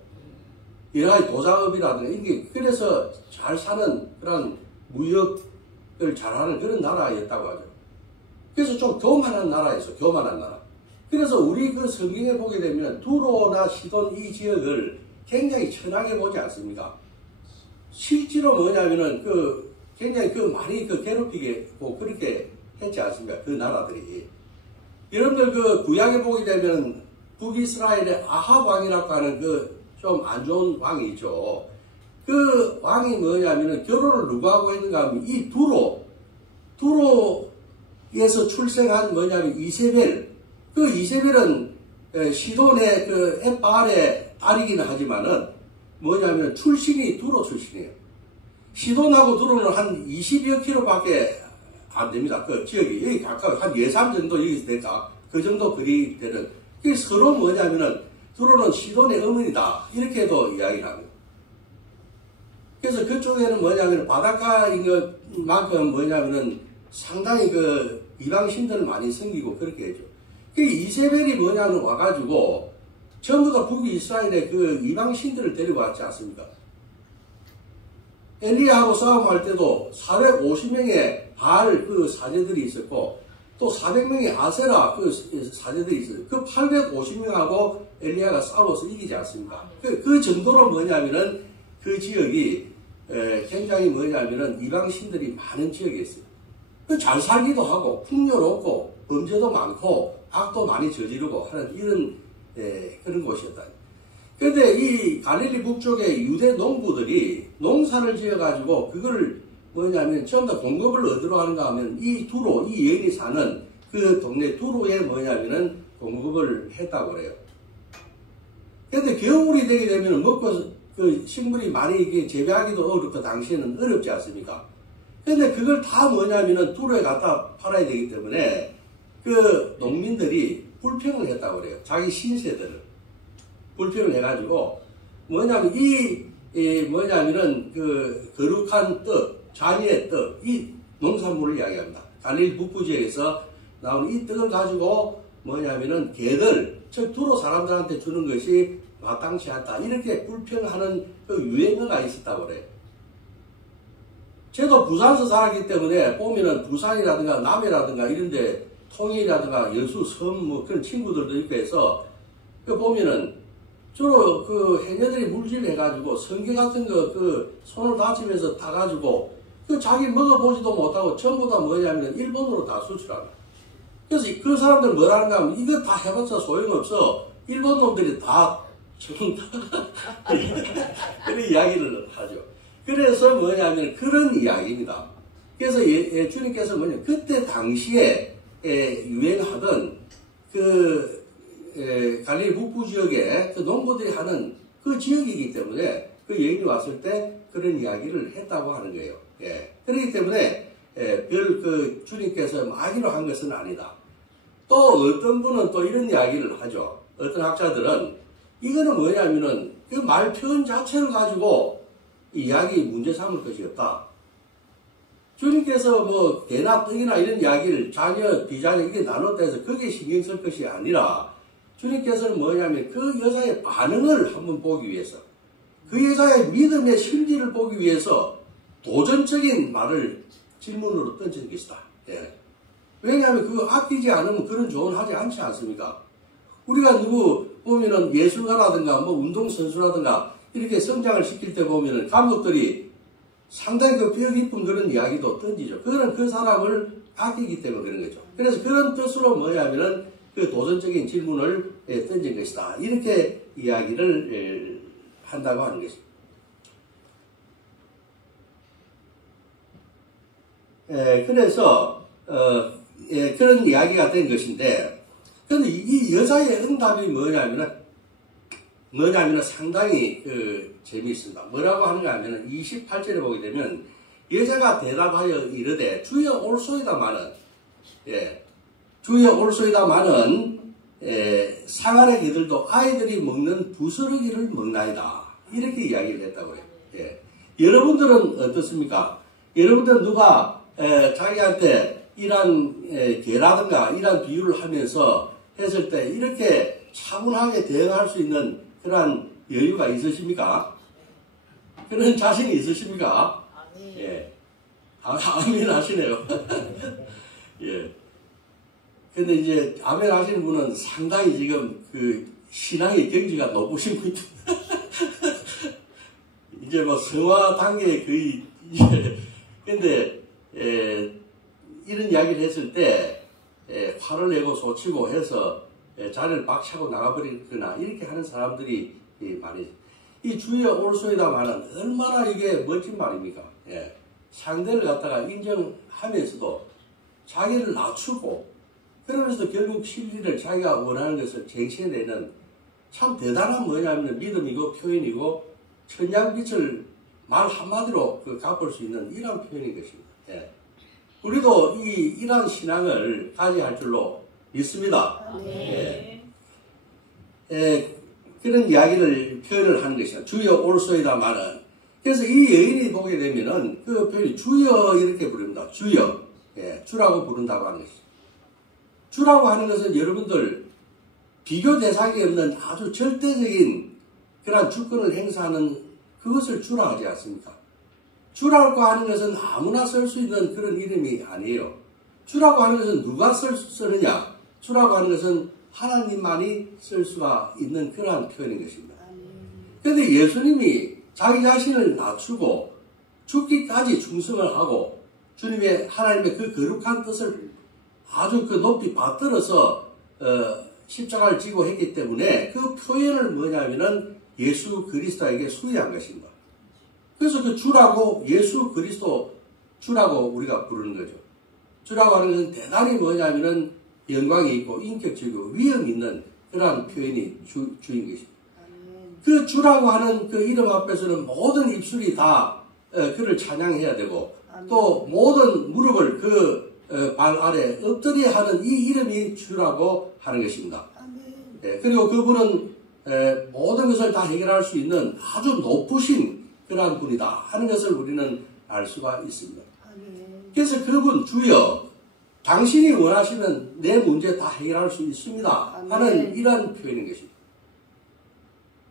여러 가지 도자업이라든가 이게 그래서 잘 사는 그런 무역을 잘하는 그런 나라였다고 하죠. 그래서 좀 교만한 나라였어. 교만한 나라. 그래서 우리 그 성경에 보게 되면 두로나 시돈 이 지역을 굉장히 천하게 보지 않습니까? 실제로 뭐냐면은 굉장히 많이 괴롭히고 그렇게 했지 않습니까? 그 나라들이. 여러분들 그 구약에 보게 되면 북이스라엘의 아합 왕이라고 하는 그 좀 안 좋은 왕이 있죠. 그 왕이 뭐냐면은 결혼을 누가 하고 했는가 하면 이 두로에서 출생한 뭐냐면 이세벨. 그 이세벨은 시돈의 그 엣바알의 딸이기는 하지만은 뭐냐면 출신이 두로 출신이에요. 시돈하고 두로는 한 20여 킬로밖에 안 됩니다. 그 지역이 여기 가까워 한 예산 정도 여기서 될까? 그 정도 거리 되는. 그 서로 뭐냐면은 두로는 시돈의 어머니다 이렇게도 이야기를 합니다. 그래서 그쪽에는 뭐냐면 바닷가인 것만큼 뭐냐면은 상당히 그 이방신들을 많이 섬기고 그렇게 했죠. 그 이세벨이 뭐냐면 와가지고 전부 다 북이스라엘의 그 이방신들을 데리고 왔지 않습니까? 엘리야하고 싸움할 때도 450명의 바알 그 사제들이 있었고 또 400명의 아세라 그 사제들이 있어요. 그 850명하고 엘리야가 싸워서 이기지 않습니까? 그 정도로 뭐냐면은 그 지역이 굉장히 뭐냐면은 이방신들이 많은 지역이었어요. 잘 살기도 하고 풍요롭고 범죄도 많고 악도 많이 저지르고 하는 이런 그런 곳이었다. 그런데 이 갈릴리 북쪽의 유대 농부들이 농사를 지어가지고 그걸 뭐냐면 전부 다 공급을 어디로 하는가 하면 이 두로, 이 여인이 사는 그 동네 두로에 뭐냐면은 공급을 했다고 그래요. 그런데 겨울이 되게 되면 먹고 그 식물이 많이 이게 재배하기도 어렵고 당시에는 어렵지 않습니까? 그런데 그걸 다 뭐냐면은 두로에 갖다 팔아야 되기 때문에 그 농민들이 불평을 했다고 그래요. 자기 신세들을. 불평을 해가지고 뭐냐면 뭐냐면은 그 거룩한 떡, 잔이의 떡, 이 농산물을 이야기합니다. 갈릴리 북부 지역에서 나오는 이 떡을 가지고 뭐냐면은 개들, 즉 두로 사람들한테 주는 것이 마땅치 않다. 이렇게 불평하는 그 유행어가 있었다고 그래요. 저도 부산에서 살았기 때문에 보면은 부산이라든가 남해라든가 이런데 통일이라든가 여수, 섬 뭐 그런 친구들도 있고 해서 그 보면은 주로 그 해녀들이 물질해가지고 성게 같은 거 그 손을 다치면서 타가지고 그 자기 먹어보지도 못하고 전부 다 뭐냐면 일본으로 다 수출합니다. 그래서 그 사람들 뭐라는가 하면 이거 다 해봤자 소용없어. 일본 놈들이 다 그런 이야기를 하죠. 그래서 뭐냐면 그런 이야기입니다. 그래서 주님께서 뭐냐 그때 당시에 유행하던 그 갈릴리 북부 지역에 그 농부들이 하는 그 지역이기 때문에 그 여인이 왔을 때 그런 이야기를 했다고 하는 거예요. 그렇기 때문에 별 그 주님께서 마귀로 한 것은 아니다. 또 어떤 분은 또 이런 이야기를 하죠. 어떤 학자들은 이거는 뭐냐면은 그 말 표현 자체를 가지고 이야기 문제 삼을 것이 없다. 주님께서 뭐 개나 떡이나 이런 이야기를 자녀, 비자녀 이게 나눴다 해서 거기에 신경 쓸 것이 아니라 주님께서는 뭐냐면 그 여자의 반응을 한번 보기 위해서 그 여자의 믿음의 심지를 보기 위해서 도전적인 말을 질문으로 던진 것이다. 왜냐하면 그거 아끼지 않으면 그런 조언 하지 않지 않습니까? 우리가 누구 보면은 예술가라든가 뭐 운동선수라든가 이렇게 성장을 시킬 때 보면은 감독들이 상당히 그 뼈 깊은 그런 이야기도 던지죠. 그거는 그 사람을 아끼기 때문에 그런 거죠. 그래서 그런 뜻으로 뭐냐면은 그 도전적인 질문을 던진 것이다. 이렇게 이야기를 한다고 하는 것입니다. 그래서 그런 이야기가 된 것인데, 그런데 이 여자의 응답이 뭐냐면은 상당히 재미있습니다. 뭐라고 하는가 하면은 28절에 보게 되면 여자가 대답하여 이르되 주여 올소이다마는 주여 올소이다마는 상아의 개들도 아이들이 먹는 부스러기를 먹나이다. 이렇게 이야기를 했다고 해요. 여러분들은 어떻습니까? 여러분들은 누가 자기한테 이런 개라든가 이런 비유를 하면서 했을 때 이렇게 차분하게 대응할 수 있는 그러한 여유가 있으십니까? 그런 자신이 있으십니까? 아멘 하시네요. 근데 이제 아멘 하시는 분은 상당히 지금 그 신앙의 경지가 높으신 분이죠. 이제 뭐 성화 단계에 거의 근데 이런 이야기를 했을 때 화를 내고 소치고 해서 자리를 박차고 나가버리거나 이렇게 하는 사람들이 많이, 이 주여 올소이다마는 얼마나 이게 멋진 말입니까? 예. 상대를 갖다가 인정하면서도 자기를 낮추고, 그러면서 결국 진리를 자기가 원하는 것을 쟁취해내는 참 대단한 뭐냐면 믿음이고 표현이고 천냥빛을 말 한마디로 갚을 수 있는 이런 표현인 것입니다. 예. 우리도 이러한 신앙을 가져야 할 줄로 믿습니다. 예. 그런 이야기를 표현을 하는 것이야. 주여 올소이다마는. 그래서 이 여인이 보게 되면은 그 표현이 주여 이렇게 부릅니다. 주여. 예, 주라고 부른다고 하는 것이죠. 주라고 하는 것은 여러분들 비교 대상이 없는 아주 절대적인 그런 주권을 행사하는 그것을 주라 하지 않습니까? 주라고 하는 것은 아무나 쓸 수 있는 그런 이름이 아니에요. 주라고 하는 것은 누가 쓰느냐? 주라고 하는 것은 하나님만이 쓸 수가 있는 그러한 표현인 것입니다. 그런데 예수님이 자기 자신을 낮추고 죽기까지 충성을 하고 주님의 하나님의 그 거룩한 뜻을 아주 높이 받들어서 십자가를 지고 했기 때문에 그 표현을 뭐냐면은 예수 그리스도에게 수여한 것입니다. 그래서 그 주라고, 예수 그리스도 주라고 우리가 부르는 거죠. 주라고 하는 것은 대단히 뭐냐면은 영광이 있고 인격적이고 위험 있는 그러한 표현이 주인 것입니다. 그 주라고 하는 그 이름 앞에서는 모든 입술이 다 그를 찬양해야 되고 또 모든 무릎을 그 발 아래 엎드려야 하는 이 이름이 주라고 하는 것입니다. 그리고 그분은 모든 것을 다 해결할 수 있는 아주 높으신 그러한 분이다 하는 것을 우리는 알 수가 있습니다. 그래서 그분 주여 당신이 원하시면 내 문제 다 해결할 수 있습니다 하는 이러한 표현인 것입니다.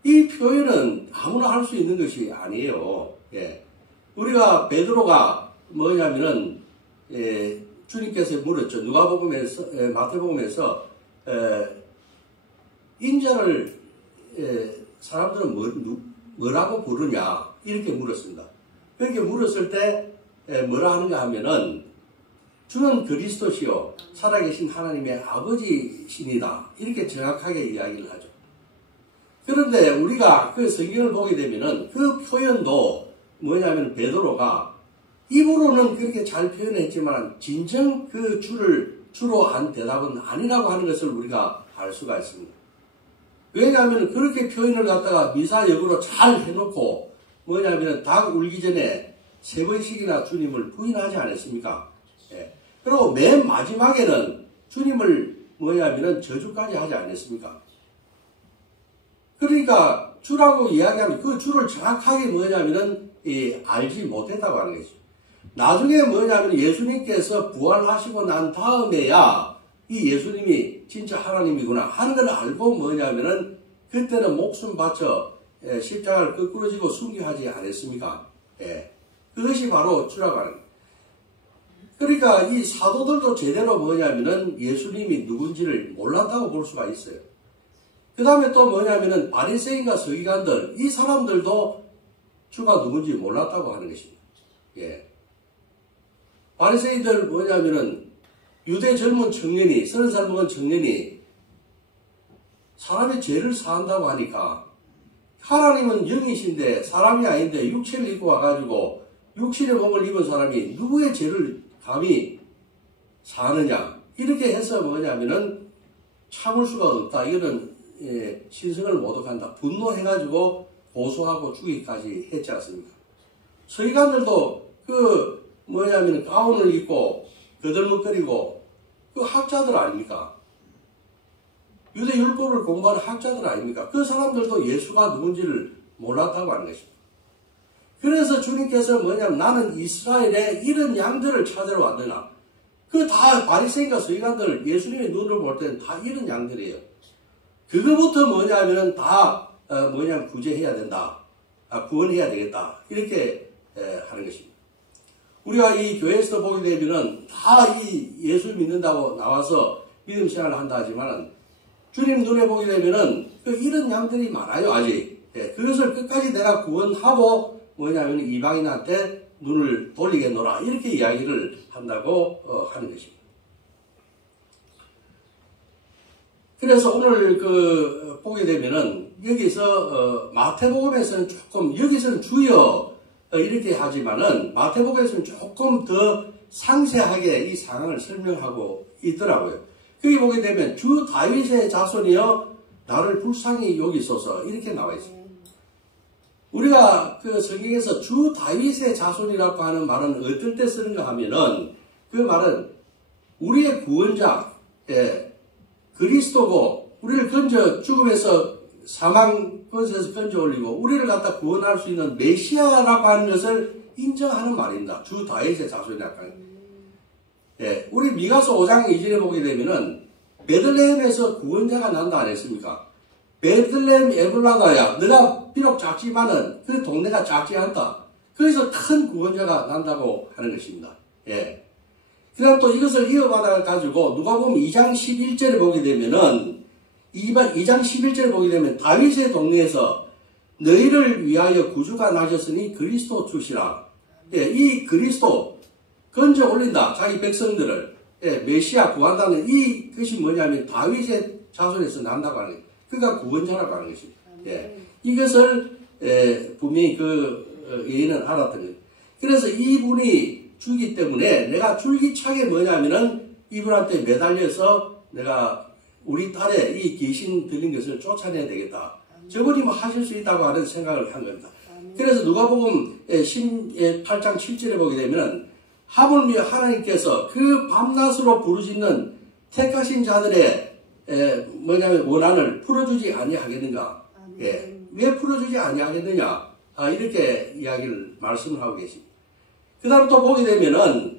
이 표현은 아무나 할 수 있는 것이 아니에요. 예. 우리가 베드로가 뭐냐면은 주님께서 물었죠. 누가복음에서 마태복음에서 인자를 사람들은 뭐라고 부르냐 이렇게 물었습니다. 그렇게 물었을 때 뭐라 하는가 하면은 주는 그리스도시요 살아계신 하나님의 아버지신이다 이렇게 정확하게 이야기를 하죠. 그런데 우리가 그 성경을 보게 되면은 그 표현도 뭐냐면 베드로가 입으로는 그렇게 잘 표현했지만 진정 그 주로 한 대답은 아니라고 하는 것을 우리가 알 수가 있습니다. 왜냐하면 그렇게 표현을 갖다가 미사역으로 잘 해놓고 뭐냐면 닭 울기 전에 3번씩이나 주님을 부인하지 않았습니까? 예. 그리고 맨 마지막에는 주님을 뭐냐면 저주까지 하지 않았습니까? 그러니까 주라고 이야기하면 그 주를 정확하게 뭐냐면은 알지 못했다고 하는 것이죠. 나중에 뭐냐면 예수님께서 부활하시고 난 다음에야 이 예수님이 진짜 하나님이구나 하는 걸 알고 뭐냐면은 그때는 목숨 바쳐 십자가를 거꾸로 지고 순교하지 않았습니까? 예. 그것이 바로 주라고 하는 거예요. 그러니까 이 사도들도 제대로 뭐냐면은 예수님이 누군지를 몰랐다고 볼 수가 있어요. 그 다음에 또 뭐냐면은 바리새인과 서기관들 이 사람들도 주가 누군지 몰랐다고 하는 것입니다. 예. 바리새인들 뭐냐면은 유대 젊은 청년이 30살 먹은 청년이 사람의 죄를 사한다고 하니까 하나님은 영이신데 사람이 아닌데 육체를 입고 와가지고 육신의 몸을 입은 사람이 누구의 죄를 감히 사느냐 이렇게 해서 뭐냐면은 참을 수가 없다. 이거는 신성을 모독한다. 분노해가지고 고소하고 죽이기까지 했지 않습니까? 서기관들도 그 뭐냐면 가운을 입고 거들먹거리고 그 학자들 아닙니까? 유대 율법을 공부하는 학자들 아닙니까? 그 사람들도 예수가 누군지를 몰랐다고 하는 것입니다. 그래서 주님께서 뭐냐면 나는 이스라엘의 이런 양들을 찾으러 왔느냐. 그 다 바리새인과 서기관들 예수님의 눈으로 볼 때는 다 이런 양들이에요. 그거부터 뭐냐면은 다 뭐냐면 구제해야 된다. 구원해야 되겠다. 이렇게 하는 것입니다. 우리가 이 교회에서 보게 되면은 다 이 예수 믿는다고 나와서 믿음 생활을 한다 하지만은 주님 눈에 보게 되면은 이런 양들이 많아요, 아직. 그것을 끝까지 내가 구원하고 뭐냐면 이방인한테 눈을 돌리겠노라 이렇게 이야기를 한다고 하는 것입니다. 그래서 오늘 보게 되면은 여기서 마태복음에서는 조금 여기서는 주여 이렇게 하지만은 마태복음에서는 조금 더 상세하게 이 상황을 설명하고 있더라고요. 거기 보게 되면 주 다윗의 자손이여 나를 불쌍히 여기소서 이렇게 나와 있습니다. 우리가 성경에서 주 다윗의 자손이라고 하는 말은 어떨 때 쓰는가 하면은 그 말은 우리의 구원자 그리스도고 우리를 죽음에서 사망 권세에서 건져 올리고 우리를 갖다 구원할 수 있는 메시아라고 하는 것을 인정하는 말입니다. 주 다윗의 자손이라고 하는. 우리 미가서 5장 2절에 보게 되면은 베들레헴에서 구원자가 난다 안 했습니까? 베들레헴 에블라다야 너가 비록 작지만은 그 동네가 작지 않다. 거기서 큰 구원자가 난다고 하는 것입니다. 그 다음 또 이것을 이어받아 가지고 누가복음 2장 11절에 보게 되면은 2장 11절에 보게 되면 다윗의 동네에서 너희를 위하여 구주가 나셨으니 그리스도 주시라. 이 그리스도 건져 올린다. 자기 백성들을 메시아 구한다는 이것이 뭐냐면 다윗의 자손에서 난다고 하는 거예요. 그가 구원자라고 하는 것입니다. 이것을 분명히 예인은 알았던 거예요. 그래서 이분이 주기 때문에 내가 줄기차게 뭐냐면은 이분한테 매달려서 내가 우리 딸의 이 귀신 들린 것을 쫓아내야 되겠다. 저분이 뭐 하실 수 있다고 하는 생각을 한 겁니다. 그래서 누가복음 8장 7절에 보게 되면 하물며 하나님께서 그 밤낮으로 부르짖는 택하신 자들의 원한을 풀어주지 아니하겠는가? 왜 풀어주지 아니하겠느냐? 이렇게 이야기를 말씀을 하고 계십니다. 그 다음 또 보게 되면은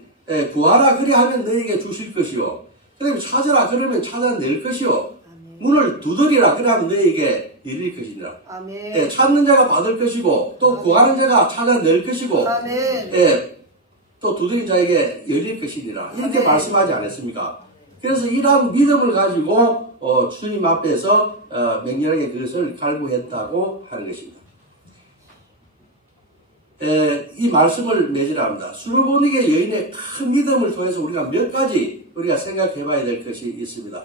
구하라 그리하면 너에게 주실 것이요. 그 다음에 찾으라 그러면 찾아낼 것이요. 문을 두드리라 그러면 너에게 열릴 것이니라. 찾는 자가 받을 것이고 또 구하는 자가 찾아낼 것이고 또 두드린 자에게 열릴 것이니라. 이렇게 말씀하지 않았습니까? 그래서 이러한 믿음을 가지고 주님 앞에서 맹렬하게 그것을 갈구했다고 하는 것입니다. 이 말씀을 맺으랍니다. 수르보니게 여인의 큰 믿음을 통해서 우리가 몇 가지 우리가 생각해 봐야 될 것이 있습니다.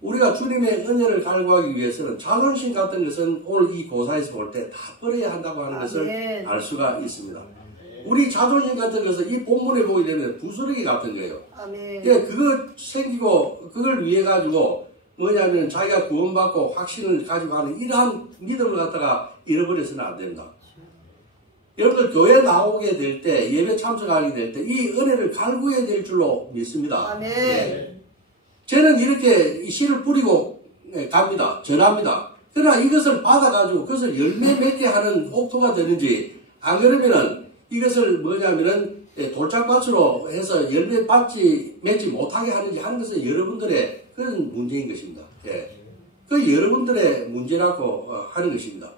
우리가 주님의 은혜를 갈구하기 위해서는 자존심 같은 것은 오늘 이 고사에서 볼 때 다 버려야 한다고 하는 것을 알 수가 있습니다. 우리 자존심 같은 것은 이 본문에 보게 되면 부스러기 같은 거예요. 그거 생기고 그걸 위해 가지고 뭐냐면 자기가 구원받고 확신을 가지고 하는 이러한 믿음을 갖다가 잃어버려서는 안 된다. 여러분들 교회 나오게 될 때 예배 참석하게 될 때 이 은혜를 갈구해야 될 줄로 믿습니다. 저는 이렇게 씨를 뿌리고 갑니다. 전합니다. 그러나 이것을 받아가지고 그것을 열매 맺게 하는 옥토가 되는지 안 그러면은 이것을 뭐냐면은 돌짝밭으로 해서 열매 맺지 못하게 하는지 하는 것은 여러분들의 그런 문제인 것입니다. 그 여러분들의 문제라고 하는 것입니다.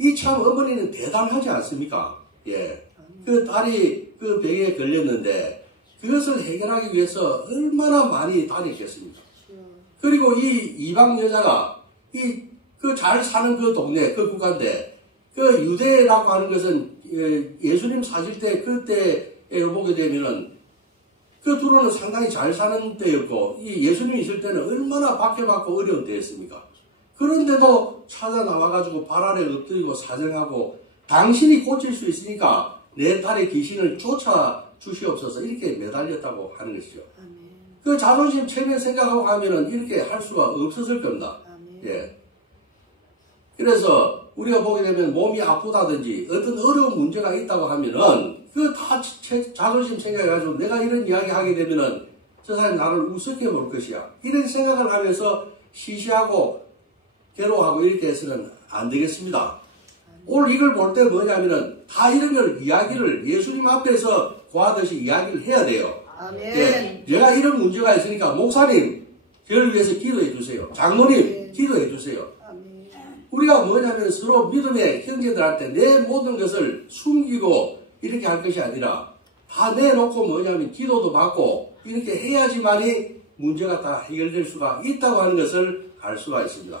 이 참 어머니는 대단하지 않습니까? 그 딸이 그 병에 걸렸는데 그것을 해결하기 위해서 얼마나 많이 다녔겠습니까? 그리고 이 이방 여자가 그 잘 사는 그 동네, 그 국가인데 그 유대라고 하는 것은 예수님 사실 때 그때에 보게 되면은 그 두로는 상당히 잘 사는 때였고 이 예수님 있을 때는 얼마나 박해받고 어려운 때였습니까? 그런데도 찾아 나와가지고 발 아래 엎드리고 사정하고 당신이 고칠 수 있으니까 내 딸의 귀신을 쫓아 주시옵소서 이렇게 매달렸다고 하는 것이죠. 그 자존심 체면 생각하고 하면은 이렇게 할 수가 없었을 겁니다. 그래서 우리가 보게 되면 몸이 아프다든지 어떤 어려운 문제가 있다고 하면은 그 다 자존심 생각해가지고 내가 이런 이야기 하게 되면은 저 사람이 나를 우습게 볼 것이야. 이런 생각을 하면서 시시하고 괴로워하고 이렇게 해서는 안 되겠습니다. 오늘 이걸 볼 때 뭐냐면은 다 이런 걸 이야기를 예수님 앞에서 구하듯이 이야기를 해야 돼요. 내가 이런 문제가 있으니까 목사님 저를 위해서 기도해 주세요. 장로님 기도해 주세요. 우리가 뭐냐면 서로 믿음의 형제들한테 내 모든 것을 숨기고 이렇게 할 것이 아니라 다 내놓고 뭐냐면 기도도 받고 이렇게 해야지만이 문제가 다 해결될 수가 있다고 하는 것을 알 수가 있습니다.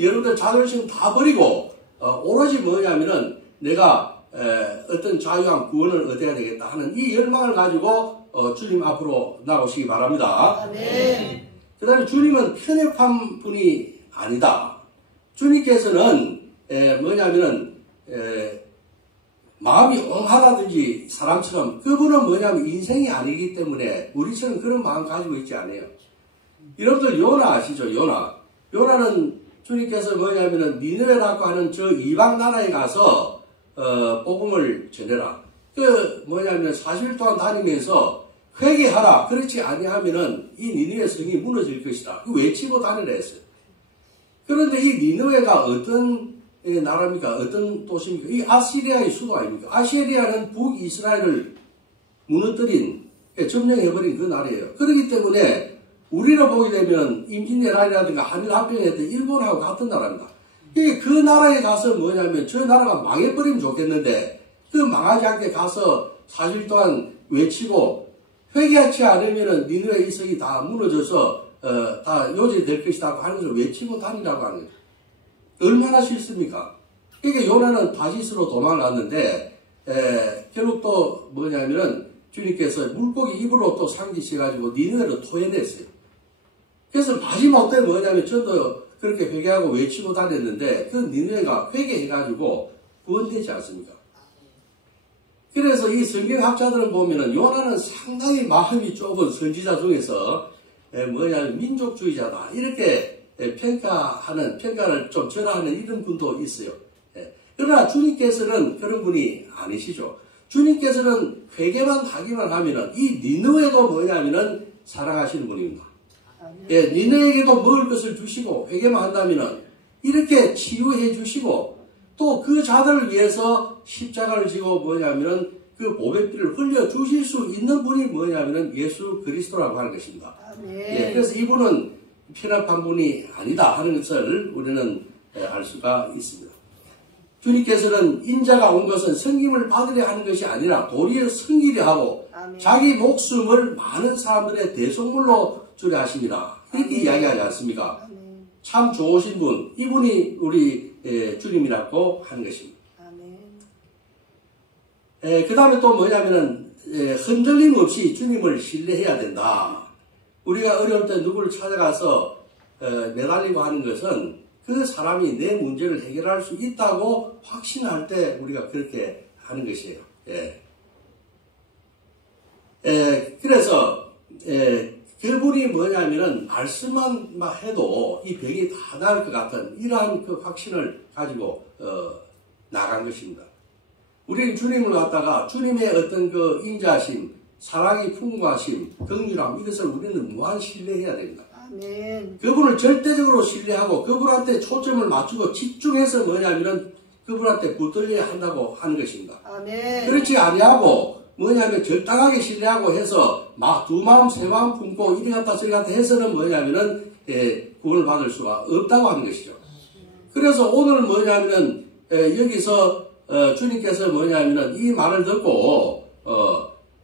여러분들 자존심 다 버리고 오로지 뭐냐면은 내가 어떤 자유한 구원을 얻어야 되겠다 하는 이 열망을 가지고 주님 앞으로 나오시기 바랍니다. 아멘. 그 다음에 주님은 편협한 분이 아니다. 주님께서는 뭐냐면은 마음이 엉하다든지 사람처럼 그분은 뭐냐면 인생이 아니기 때문에 우리처럼 그런 마음 가지고 있지 않아요. 여러분들 요나 아시죠? 요나는 주님께서 뭐냐면은 니느웨라고 하는 저 이방 나라에 가서 복음을 전해라. 그 뭐냐면 40일 동안 다니면서 회개하라. 그렇지 아니하면은 이 니느웨 성이 무너질 것이다. 그 외치고 다니라 했어요. 그런데 이 니느웨가 어떤 나라입니까? 어떤 도시입니까? 이 아시리아의 수도 아닙니까? 아시리아는 북이스라엘을 무너뜨린, 점령해버린 그 나라예요. 그렇기 때문에 우리로 보게 되면 임진왜란이라든가 한일합병에 때 일본하고 같은 나라입니다. 그 나라에 가서 뭐냐면 저 나라가 망해버리면 좋겠는데 그 망하지 않게 가서 4일 동안 외치고 회개하지 않으면 니느웨 이성이 다 무너져서 다 요절될 것이다 하는 것을 외치고 다니라고 하는 거죠. 얼마나 싫습니까? 그러니까 요나는 다시스로 도망갔는데 결국 또 뭐냐면은 주님께서 물고기 입으로 또 삼키셔가지고 니느웨로 토해냈어요. 그래서 마지막 때 뭐냐면 저도 그렇게 회개하고 외치고 다녔는데 그 니느웨가 회개해가지고 구원되지 않습니까? 그래서 이 성경학자들을 보면은 요나는 상당히 마음이 좁은 선지자 중에서 뭐냐면 민족주의자다 이렇게 평가를 좀 절하하는 이런 분도 있어요. 그러나 주님께서는 그런 분이 아니시죠. 주님께서는 회개만 하기만 하면은 이 니느웨도 뭐냐면은 사랑하시는 분입니다. 니느웨에게도 먹을 것을 주시고 회개만 한다면은 이렇게 치유해 주시고 또 그 자들을 위해서 십자가를 지고 뭐냐면은 그 보배피를 흘려 주실 수 있는 분이 뭐냐면은 예수 그리스도라고 하는 것입니다. 그래서 이분은 편협한 분이 아니다 하는 것을 우리는 알 수가 있습니다. 주님께서는 인자가 온 것은 섬김을 받으려 하는 것이 아니라 도리어 섬기려 하고 자기 목숨을 많은 사람들의 대속물로 주려 하십니다. 이렇게 이야기하지 않습니까? 참 좋으신 분, 이분이 우리 주님이라고 하는 것입니다. 그 다음에 또 뭐냐면은 흔들림 없이 주님을 신뢰해야 된다. 우리가 어려울 때 누구를 찾아가서 매달리고 하는 것은 그 사람이 내 문제를 해결할 수 있다고 확신할 때 우리가 그렇게 하는 것이에요. 그래서 그분이 뭐냐면은 말씀만 해도 이 병이 다 나을 것 같은 이러한 그 확신을 가지고 나간 것입니다. 우리 주님을 갖다가 주님의 어떤 그 인자심, 사랑이 풍부하심, 긍휼함 이것을 우리는 무한 신뢰해야 됩니다. 아멘. 그분을 절대적으로 신뢰하고 그분한테 초점을 맞추고 집중해서 뭐냐면은 그분한테 붙들려야 한다고 하는 것입니다. 아멘. 그렇지 아니하고 뭐냐면 적당하게 신뢰하고 해서 막 두 마음 세 마음 품고 이리 갔다 저리 갔다 해서는 뭐냐면은 구원을 받을 수가 없다고 하는 것이죠. 그래서 오늘 뭐냐면은 여기서 주님께서 뭐냐면은 이 말을 듣고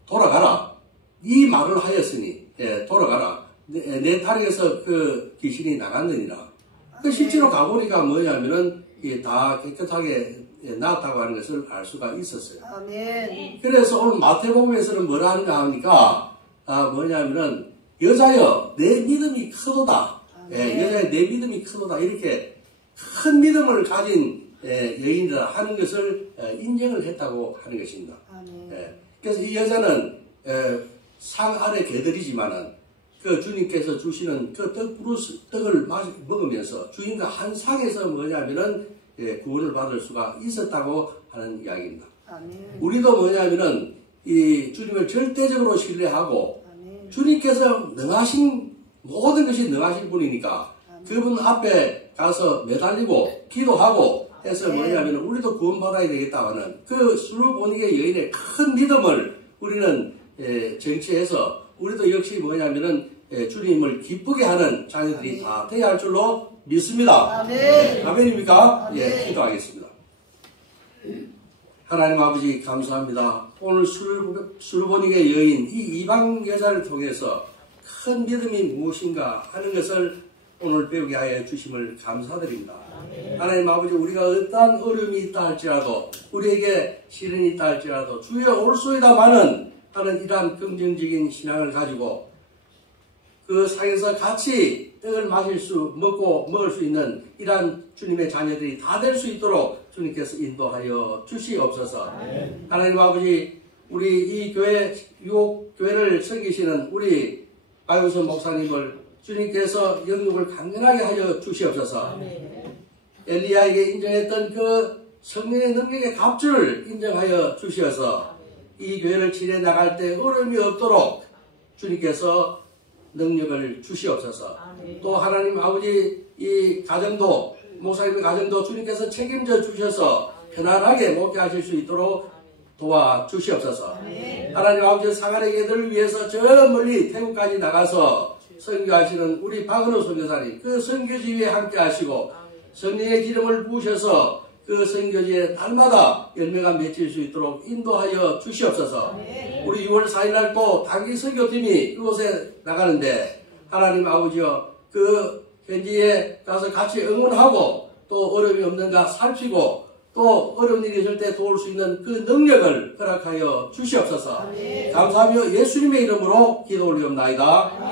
돌아가라. 이 말을 하였으니 돌아가라. 내 다리에서 그 귀신이 나갔느니라. 그 실제로 가보니까 뭐냐면은 다 깨끗하게 나았다고 하는 것을 알 수가 있었어요. 아멘. 그래서 오늘 마태복음에서는 뭐라 하는가 하니까 뭐냐면은 여자여 내 믿음이 크도다. 여자여 내 믿음이 크도다. 이렇게 큰 믿음을 가진 여인이라 하는 것을 인정을 했다고 하는 것입니다. 그래서 이 여자는 상 아래 개들이지만은 그 주님께서 주시는 그 떡을 먹으면서 주님과 한 상에서 뭐냐면은 구원을 받을 수가 있었다고 하는 이야기입니다. 아멘. 우리도 뭐냐면은 이 주님을 절대적으로 신뢰하고 아멘. 주님께서 능하신 모든 것이 능하신 분이니까 아멘. 그분 앞에 가서 매달리고 기도하고 해서 뭐냐면 우리도 구원받아야 되겠다 하는 그 수르보니게 여인의 큰 믿음을 우리는 정치해서 우리도 역시 뭐냐면은 주님을 기쁘게 하는 자녀들이 다 되어야 할 줄로 믿습니다. 아멘. 아멘입니까? 아멘. 기도하겠습니다. 하나님 아버지 감사합니다. 오늘 수르보니게 여인 이 이방 여자를 통해서 큰 믿음이 무엇인가 하는 것을 오늘 배우게 하여 주심을 감사드립니다. 하나님 아버지, 우리가 어떠한 어려움이 있다 할지라도, 우리에게 시련이 있다 할지라도 주여 올소이다마는 하는 이러한 긍정적인 신앙을 가지고 그 상에서 같이 떡을 먹을 수 있는 이러한 주님의 자녀들이 다 될 수 있도록 주님께서 인도하여 주시옵소서. 하나님 아버지, 우리 이 교회, 유옥교회를 섬기시는 우리 박영선 목사님을 주님께서 영육을 강건하게 하여 주시옵소서. 엘리야에게 인정했던 그 성령의 능력의 값줄을 인정하여 주시어서 이 교회를 치러 나갈 때 어려움이 없도록 주님께서 능력을 주시옵소서. 또 하나님 아버지, 이 가정도, 목사님의 가정도 주님께서 책임져 주셔서 편안하게 목회하실 수 있도록 도와주시옵소서. 하나님 아버지, 상하리교회들을 위해서 저 멀리 태국까지 나가서 선교하시는 우리 박은호 선교사님, 그 선교지위에 함께 하시고 성령의 기름을 부으셔서 그 선교지에 날마다 열매가 맺힐 수 있도록 인도하여 주시옵소서. 우리 6월 4일날 또 단기 선교팀이 그곳에 나가는데 하나님 아버지여, 그 현지에 가서 같이 응원하고 또 어려움이 없는가 살피고 또 어려운 일이 있을 때 도울 수 있는 그 능력을 허락하여 주시옵소서. 감사하며 예수님의 이름으로 기도 올리옵나이다.